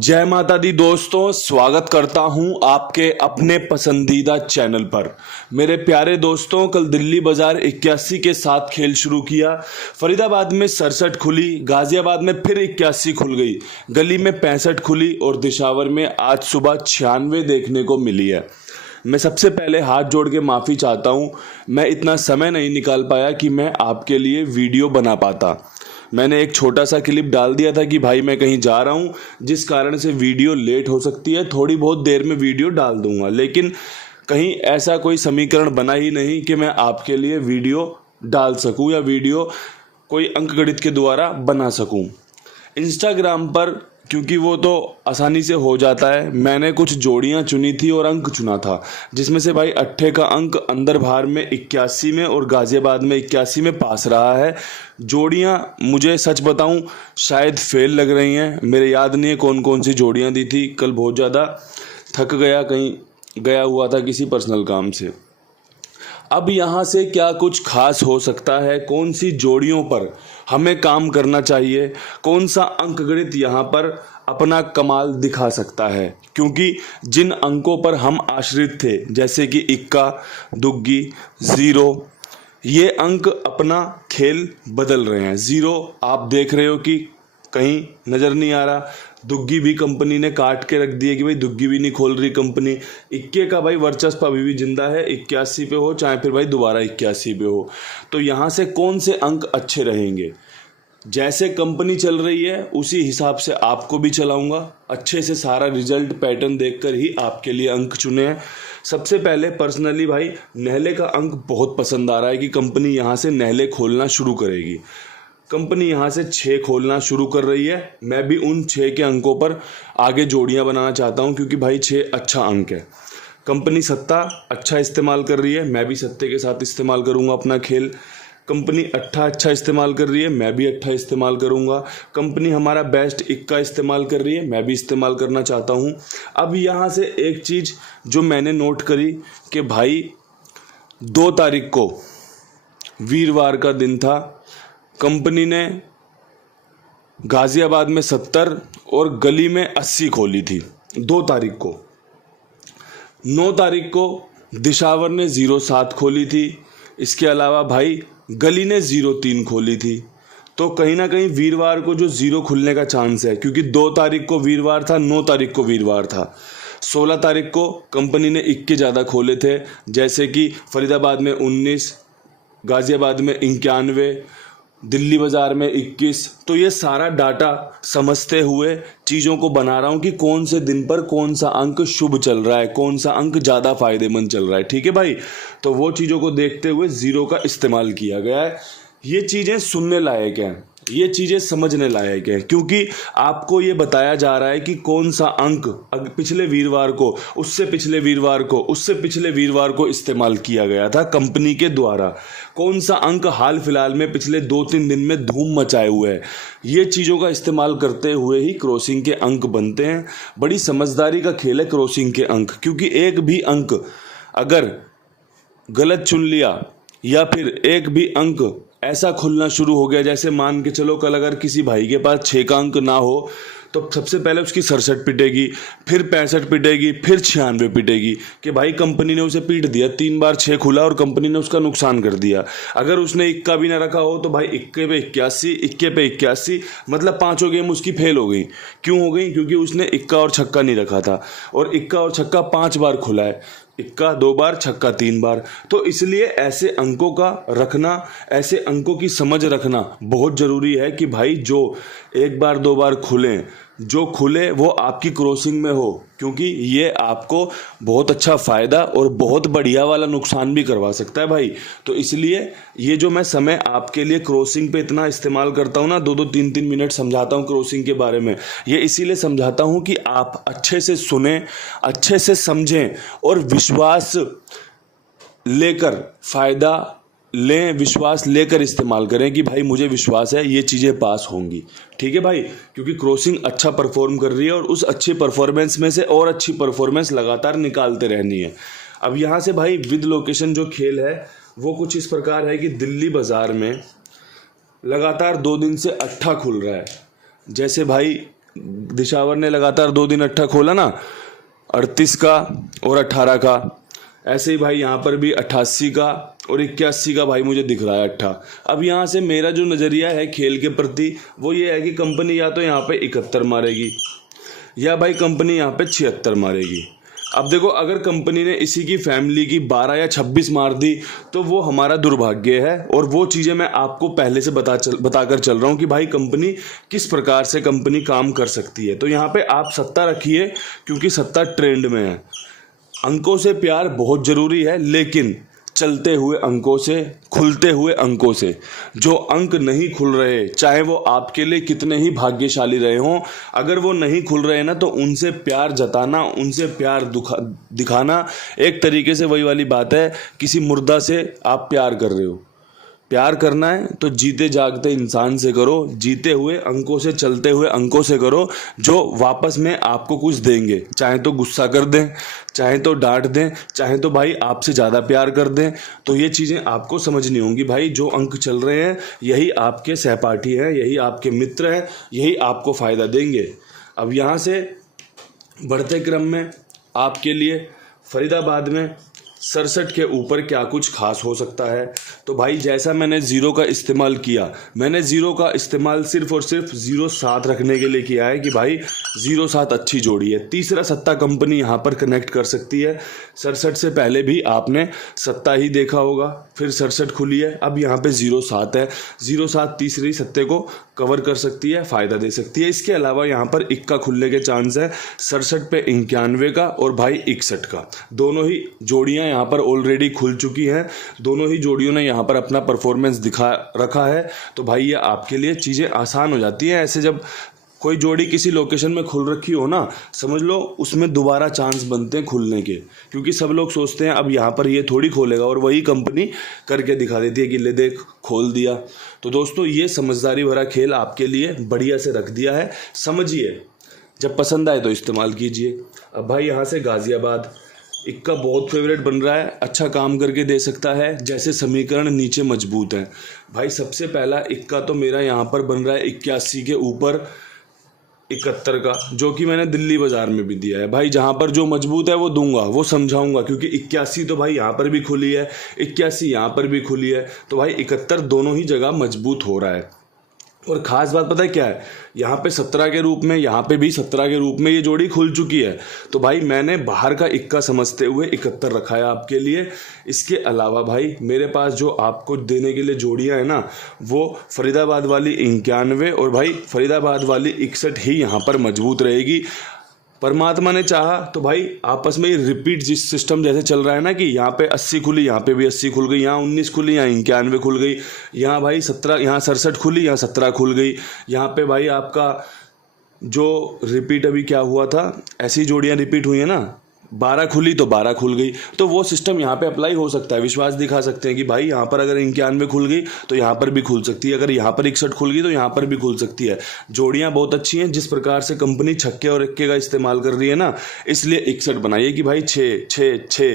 जय माता दी दोस्तों, स्वागत करता हूं आपके अपने पसंदीदा चैनल पर। मेरे प्यारे दोस्तों, कल दिल्ली बाजार 81 के साथ खेल शुरू किया। फरीदाबाद में 67 खुली, गाजियाबाद में फिर 81 खुल गई, गली में 65 खुली और दिशावर में आज सुबह 96 देखने को मिली है। मैं सबसे पहले हाथ जोड़ के माफ़ी चाहता हूं, मैं इतना समय नहीं निकाल पाया कि मैं आपके लिए वीडियो बना पाता। मैंने एक छोटा सा क्लिप डाल दिया था कि भाई मैं कहीं जा रहा हूँ, जिस कारण से वीडियो लेट हो सकती है। थोड़ी बहुत देर में वीडियो डाल दूंगा, लेकिन कहीं ऐसा कोई समीकरण बना ही नहीं कि मैं आपके लिए वीडियो डाल सकूं या वीडियो कोई अंकगणित के द्वारा बना सकूं। इंस्टाग्राम पर क्योंकि वो तो आसानी से हो जाता है, मैंने कुछ जोड़ियां चुनी थी और अंक चुना था, जिसमें से भाई अट्ठे का अंक अंदर बाहर में 81 में और गाजियाबाद में 81 में पास रहा है। जोड़ियां मुझे सच बताऊं शायद फेल लग रही हैं, मेरे याद नहीं है कौन कौन सी जोड़ियां दी थी। कल बहुत ज़्यादा थक गया, कहीं गया हुआ था किसी पर्सनल काम से। अब यहाँ से क्या कुछ खास हो सकता है, कौन सी जोड़ियों पर हमें काम करना चाहिए, कौन सा अंकगणित यहाँ पर अपना कमाल दिखा सकता है, क्योंकि जिन अंकों पर हम आश्रित थे जैसे कि इक्का, दुग्गी, ज़ीरो, ये अंक अपना खेल बदल रहे हैं। ज़ीरो आप देख रहे हो कि कहीं नज़र नहीं आ रहा, दुग्गी भी कंपनी ने काट के रख दिए कि भाई दुग्गी भी नहीं खोल रही कंपनी। इक्के का भाई वर्चस्व अभी भी जिंदा है, 81 पे हो चाहे फिर भाई दोबारा 81 पे हो। तो यहाँ से कौन से अंक अच्छे रहेंगे, जैसे कंपनी चल रही है उसी हिसाब से आपको भी चलाऊंगा। अच्छे से सारा रिजल्ट पैटर्न देखकर ही आपके लिए अंक चुने हैं। सबसे पहले पर्सनली भाई नेहले का अंक बहुत पसंद आ रहा है कि कंपनी यहाँ से नेहले खोलना शुरू करेगी। कंपनी यहाँ से 6 खोलना शुरू कर रही है। मैं भी उन 6 के अंकों पर आगे जोड़ियाँ बनाना चाहता हूँ, क्योंकि भाई 6 अच्छा अंक है। कंपनी सत्ता अच्छा इस्तेमाल कर रही है, मैं भी सत्ते के साथ इस्तेमाल करूँगा अपना खेल। कंपनी अट्ठा अच्छा इस्तेमाल कर रही है, मैं भी अट्ठा इस्तेमाल करूँगा। कंपनी हमारा बेस्ट इक्का इस्तेमाल कर रही है, मैं भी इस्तेमाल करना चाहता हूँ। अब यहाँ से एक चीज़ जो मैंने नोट करी कि भाई 2 तारीख को वीरवार का दिन था, कंपनी ने गाजियाबाद में 70 और गली में 80 खोली थी 2 तारीख को। 9 तारीख को दिशावर ने 07 खोली थी। इसके अलावा भाई गली ने 03 खोली थी। तो कहीं ना कहीं वीरवार को जो 0 खुलने का चांस है, क्योंकि 2 तारीख को वीरवार था, 9 तारीख को वीरवार था। 16 तारीख को कंपनी ने इक्के ज़्यादा खोले थे, जैसे कि फरीदाबाद में 19, गाजियाबाद में 91, दिल्ली बाजार में 21। तो ये सारा डाटा समझते हुए चीज़ों को बना रहा हूँ कि कौन से दिन पर कौन सा अंक शुभ चल रहा है, कौन सा अंक ज़्यादा फायदेमंद चल रहा है। ठीक है भाई, तो वो चीज़ों को देखते हुए 0 का इस्तेमाल किया गया है। ये चीज़ें सुनने लायक हैं, ये चीज़ें समझने लायक है, क्योंकि आपको ये बताया जा रहा है कि कौन सा अंक पिछले वीरवार को, उससे पिछले वीरवार को, उससे पिछले वीरवार को इस्तेमाल किया गया था कंपनी के द्वारा। कौन सा अंक हाल फिलहाल में पिछले 2-3 दिन में धूम मचाए हुए है। ये चीज़ों का इस्तेमाल करते हुए ही क्रॉसिंग के अंक बनते हैं। बड़ी समझदारी का खेल है क्रॉसिंग के अंक, क्योंकि एक भी अंक अगर गलत चुन लिया या फिर एक भी अंक ऐसा खुलना शुरू हो गया, जैसे मान के चलो कल अगर किसी भाई के पास 6 का अंक ना हो, तो सबसे पहले उसकी 67 पिटेगी, फिर 65 पिटेगी, फिर 96 पिटेगी कि भाई कंपनी ने उसे पीट दिया, 3 बार 6 खुला और कंपनी ने उसका नुकसान कर दिया। अगर उसने इक्का भी ना रखा हो तो भाई इक्के पे 81, इक्के पे 81, मतलब 5 गेम उसकी फेल हो गई। क्यों हो गई? क्योंकि उसने इक्का और छक्का नहीं रखा था, और इक्का और छक्का 5 बार खुला है, इक्का 2 बार, छक्का 3 बार। तो इसलिए ऐसे अंकों का रखना, ऐसे अंकों की समझ रखना बहुत ज़रूरी है कि भाई जो 1 बार 2 बार खुलें, जो खुले वो आपकी क्रॉसिंग में हो, क्योंकि ये आपको बहुत अच्छा फ़ायदा और बहुत बढ़िया वाला नुकसान भी करवा सकता है भाई। तो इसलिए ये जो मैं समय आपके लिए क्रॉसिंग पे इतना इस्तेमाल करता हूँ ना, 2-2, 3-3 मिनट समझाता हूँ क्रॉसिंग के बारे में, ये इसीलिए समझाता हूँ कि आप अच्छे से सुने, अच्छे से समझें और विश्वास लेकर फ़ायदा लें, विश्वास लेकर इस्तेमाल करें कि भाई मुझे विश्वास है ये चीज़ें पास होंगी। ठीक है भाई, क्योंकि क्रॉसिंग अच्छा परफॉर्म कर रही है और उस अच्छी परफॉर्मेंस में से और अच्छी परफॉर्मेंस लगातार निकालते रहनी है। अब यहाँ से भाई विद लोकेशन जो खेल है वो कुछ इस प्रकार है कि दिल्ली बाज़ार में लगातार 2 दिन से अट्ठा खुल रहा है। जैसे भाई दिशावर ने लगातार 2 दिन अट्ठा खोला ना, 38 का और 18 का, ऐसे ही भाई यहाँ पर भी 88 का और 81 का भाई मुझे दिख रहा है अट्ठा। अब यहाँ से मेरा जो नज़रिया है खेल के प्रति वो ये है कि कंपनी या तो यहाँ पे 71 मारेगी या भाई कंपनी यहाँ पे 76 मारेगी। अब देखो, अगर कंपनी ने इसी की फैमिली की 12 या 26 मार दी तो वो हमारा दुर्भाग्य है, और वो चीज़ें मैं आपको पहले से बताकर चल रहा हूँ कि भाई कंपनी किस प्रकार से कंपनी काम कर सकती है। तो यहाँ पे आप सत्ता रखिए, क्योंकि सत्ता ट्रेंड में है। अंकों से प्यार बहुत ज़रूरी है, लेकिन चलते हुए अंकों से, खुलते हुए अंकों से। जो अंक नहीं खुल रहे, चाहे वो आपके लिए कितने ही भाग्यशाली रहे हों, अगर वो नहीं खुल रहे ना, तो उनसे प्यार जताना, उनसे प्यार दिखाना एक तरीके से वही वाली बात है, किसी मुर्दा से आप प्यार कर रहे हो। प्यार करना है तो जीते जागते इंसान से करो, जीते हुए अंकों से, चलते हुए अंकों से करो, जो वापस में आपको कुछ देंगे। चाहे तो गुस्सा कर दें, चाहे तो डांट दें, चाहे तो भाई आपसे ज़्यादा प्यार कर दें। तो ये चीज़ें आपको समझनी होंगी भाई। जो अंक चल रहे हैं यही आपके सहपाठी हैं, यही आपके मित्र हैं, यही आपको फ़ायदा देंगे। अब यहाँ से बढ़ते क्रम में आपके लिए फरीदाबाद में 67 के ऊपर क्या कुछ खास हो सकता है। तो भाई जैसा मैंने ज़ीरो का इस्तेमाल किया, मैंने ज़ीरो का इस्तेमाल सिर्फ और सिर्फ 07 रखने के लिए किया है कि भाई 07 अच्छी जोड़ी है। तीसरा सत्ता कंपनी यहाँ पर कनेक्ट कर सकती है। 67 से पहले भी आपने सत्ता ही देखा होगा, फिर 67 खुली है, अब यहाँ पे 07 है। 07 तीसरी सत्ते को कवर कर सकती है, फ़ायदा दे सकती है। इसके अलावा यहाँ पर इक्का खुलने के चांस है, 67 पे 91 का और भाई 61 का। दोनों ही जोड़ियाँ यहाँ पर ऑलरेडी खुल चुकी हैं, दोनों ही जोड़ियों ने यहाँ पर अपना परफॉर्मेंस दिखा रखा है। तो भाई ये आपके लिए चीज़ें आसान हो जाती हैं। ऐसे जब कोई जोड़ी किसी लोकेशन में खुल रखी हो ना, समझ लो उसमें दोबारा चांस बनते हैं खुलने के, क्योंकि सब लोग सोचते हैं अब यहाँ पर ये थोड़ी खोलेगा, और वही कंपनी करके दिखा देती है कि ले देख खोल दिया। तो दोस्तों ये समझदारी भरा खेल आपके लिए बढ़िया से रख दिया है, समझिए। जब पसंद आए तो इस्तेमाल कीजिए। अब भाई यहाँ से गाज़ियाबाद इक्का बहुत फेवरेट बन रहा है, अच्छा काम करके दे सकता है। जैसे समीकरण नीचे मजबूत है भाई, सबसे पहला इक्का तो मेरा यहाँ पर बन रहा है 81 के ऊपर 71 का, जो कि मैंने दिल्ली बाजार में भी दिया है। भाई जहाँ पर जो मजबूत है वो दूंगा, वो समझाऊंगा, क्योंकि 81 तो भाई यहाँ पर भी खुली है, 81 यहाँ पर भी खुली है, तो भाई 71 दोनों ही जगह मजबूत हो रहा है। और ख़ास बात पता है क्या है, यहाँ पे 17 के रूप में, यहाँ पे भी 17 के रूप में ये जोड़ी खुल चुकी है। तो भाई मैंने बाहर का इक्का समझते हुए 71 रखा है आपके लिए। इसके अलावा भाई मेरे पास जो आपको देने के लिए जोड़ियाँ हैं ना, वो फरीदाबाद वाली 91 और भाई फरीदाबाद वाली 61 ही यहाँ पर मजबूत रहेगी। परमात्मा ने चाहा तो भाई आपस में रिपीट जिस सिस्टम जैसे चल रहा है ना, कि यहाँ पे 80 खुली, यहाँ पे भी 80 खुल गई, यहाँ 19 खुली, यहाँ 91 खुल गई, यहाँ भाई 17, यहाँ 67 खुली, यहाँ 17 खुल गई, यहाँ पे भाई आपका जो रिपीट अभी क्या हुआ था, ऐसी जोड़ियाँ रिपीट हुई है ना, 12 खुली तो 12 खुल गई। तो वो सिस्टम यहाँ पे अप्लाई हो सकता है। विश्वास दिखा सकते हैं कि भाई यहाँ पर अगर 91 खुल गई तो यहाँ पर भी खुल सकती है, अगर यहाँ पर 61 खुल गई तो यहाँ पर भी खुल सकती है। जोड़ियाँ बहुत अच्छी हैं। जिस प्रकार से कंपनी छक्के और इक्के का इस्तेमाल कर रही है ना, इसलिए 61 बनाइए कि भाई 6 6 6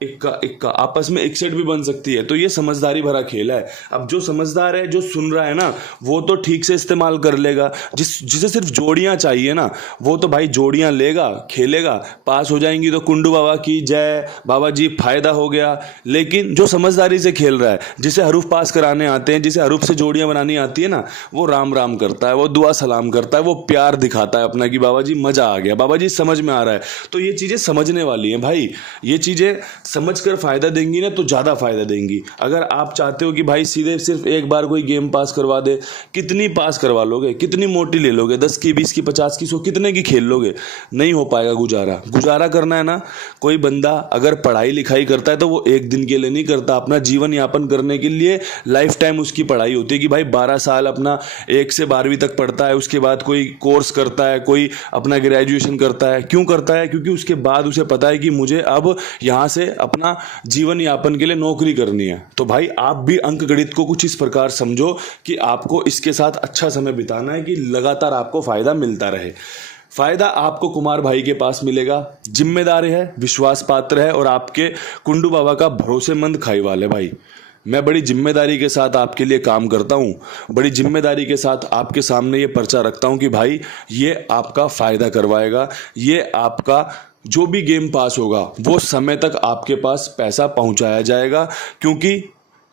इक्का इक्का आपस में 61 भी बन सकती है। तो ये समझदारी भरा खेल है। अब जो समझदार है, जो सुन रहा है ना, वो तो ठीक से इस्तेमाल कर लेगा। जिसे सिर्फ जोड़ियां चाहिए ना, वो तो भाई जोड़ियां लेगा, खेलेगा, पास हो जाएंगी तो कुंडू बाबा की जय, बाबा जी फायदा हो गया। लेकिन जो समझदारी से खेल रहा है, जिसे हरूफ पास कराने आते हैं, जिसे हरूफ से जोड़ियां बनानी आती है ना, वो राम राम करता है, वो दुआ सलाम करता है, वो प्यार दिखाता है अपना कि बाबा जी मजा आ गया, बाबा जी समझ में आ रहा है। तो ये चीजें समझने वाली हैं भाई। ये चीजें समझकर फायदा देंगी ना तो ज्यादा फायदा देंगी। अगर आप चाहते हो कि भाई सीधे सिर्फ एक बार कोई गेम पास करवा दे, कितनी पास करवा लोगे, कितनी मोटी ले लोगे, 10 की 20 की 50 की 100 कितने की खेल लोगे, नहीं हो पाएगा। गुजारा करना है ना, कोई बंदा अगर पढ़ाई लिखाई करता है तो वो एक दिन के लिए नहीं करता, अपना जीवन यापन करने के लिए लाइफ टाइम उसकी पढ़ाई होती है कि भाई 12 साल अपना 1 से 12वीं तक पढ़ता है, उसके बाद कोई कोर्स करता है, कोई अपना ग्रेजुएशन करता है। क्यों करता है? क्योंकि उसके बाद उसे पता है कि मुझे अब यहाँ से अपना जीवन यापन के लिए नौकरी करनी है। तो भाई आप भी अंक गणित को कुछ इस प्रकार समझो कि आपको इसके साथ अच्छा समय बिताना है, कि लगातार आपको फायदा मिलता रहे। फायदा आपको कुमार भाई के पास मिलेगा, जिम्मेदार है, विश्वास पात्र है और आपके कुंडू बाबा का भरोसेमंद खाई वाले भाई। मैं बड़ी जिम्मेदारी के साथ आपके लिए काम करता हूँ, बड़ी जिम्मेदारी के साथ आपके सामने ये पर्चा रखता हूँ कि भाई ये आपका फ़ायदा करवाएगा, ये आपका जो भी गेम पास होगा वो समय तक आपके पास पैसा पहुँचाया जाएगा, क्योंकि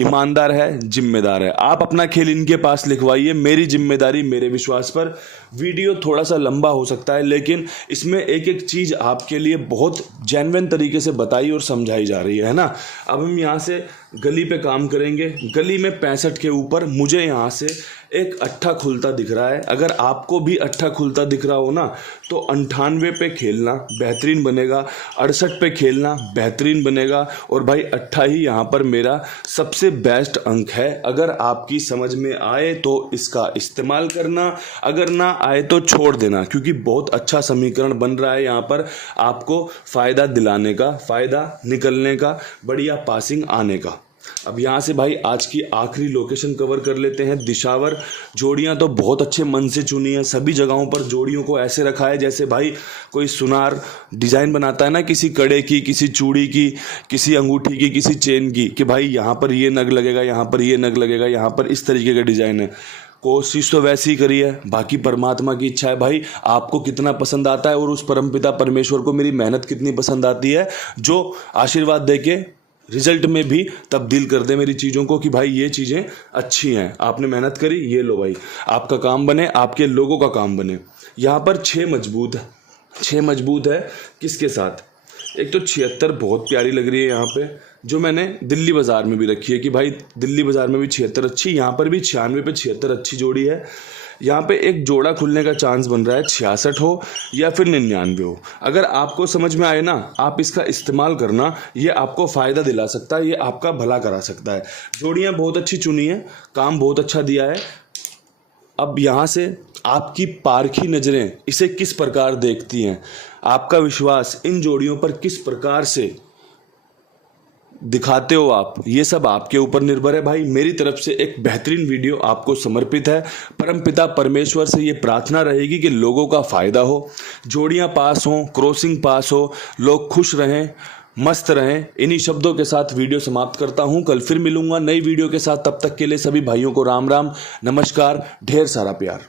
ईमानदार है, जिम्मेदार है। आप अपना खेल इनके पास लिखवाइए, मेरी जिम्मेदारी मेरे विश्वास पर। वीडियो थोड़ा सा लंबा हो सकता है, लेकिन इसमें एक एक चीज़ आपके लिए बहुत जेन्युइन तरीके से बताई और समझाई जा रही है ना। अब हम यहाँ से गली पे काम करेंगे। गली में 65 के ऊपर मुझे यहाँ से एक अट्ठा खुलता दिख रहा है। अगर आपको भी अट्ठा खुलता दिख रहा हो ना, तो 98 पे खेलना बेहतरीन बनेगा, 68 पे खेलना बेहतरीन बनेगा। और भाई अट्ठा ही यहाँ पर मेरा सबसे बेस्ट अंक है। अगर आपकी समझ में आए तो इसका इस्तेमाल करना, अगर ना आए तो छोड़ देना, क्योंकि बहुत अच्छा समीकरण बन रहा है यहाँ पर आपको फ़ायदा दिलाने का, फ़ायदा निकलने का, बढ़िया पासिंग आने का। अब यहाँ से भाई आज की आखिरी लोकेशन कवर कर लेते हैं। दिशावर जोड़ियाँ तो बहुत अच्छे मन से चुनी है। सभी जगहों पर जोड़ियों को ऐसे रखा है जैसे भाई कोई सुनार डिज़ाइन बनाता है ना, किसी कड़े की, किसी चूड़ी की, किसी अंगूठी की, किसी चेन की, कि भाई यहाँ पर ये नग लगेगा, यहाँ पर ये नग लगेगा, यहाँ पर इस तरीके का डिज़ाइन है। कोशिश तो वैसी ही करी है, बाकी परमात्मा की इच्छा है भाई आपको कितना पसंद आता है और उस परमपिता परमेश्वर को मेरी मेहनत कितनी पसंद आती है, जो आशीर्वाद देके रिजल्ट में भी तब्दील कर दे मेरी चीज़ों को कि भाई ये चीज़ें अच्छी हैं, आपने मेहनत करी, ये लो भाई आपका काम बने, आपके लोगों का काम बने। यहाँ पर 6 मजबूत है। 6 मजबूत है किसके साथ? एक तो 76 बहुत प्यारी लग रही है यहाँ पे, जो मैंने दिल्ली बाज़ार में भी रखी है कि भाई दिल्ली बाज़ार में भी 76 अच्छी, यहाँ पर भी 96 पे 76 अच्छी जोड़ी है। यहाँ पे एक जोड़ा खुलने का चांस बन रहा है, 66 हो या फिर 99 हो। अगर आपको समझ में आए ना, आप इसका इस्तेमाल करना, ये आपको फ़ायदा दिला सकता है, ये आपका भला करा सकता है। जोड़ियाँ बहुत अच्छी चुनी है, काम बहुत अच्छा दिया है। अब यहाँ से आपकी पारखी नज़रें इसे किस प्रकार देखती हैं, आपका विश्वास इन जोड़ियों पर किस प्रकार से दिखाते हो आप, ये सब आपके ऊपर निर्भर है भाई। मेरी तरफ से एक बेहतरीन वीडियो आपको समर्पित है। परमपिता परमेश्वर से ये प्रार्थना रहेगी कि लोगों का फ़ायदा हो, जोड़ियां पास हों, क्रॉसिंग पास हो, लोग खुश रहें, मस्त रहें। इन्हीं शब्दों के साथ वीडियो समाप्त करता हूं। कल फिर मिलूंगा नई वीडियो के साथ। तब तक के लिए सभी भाइयों को राम राम, नमस्कार, ढेर सारा प्यार।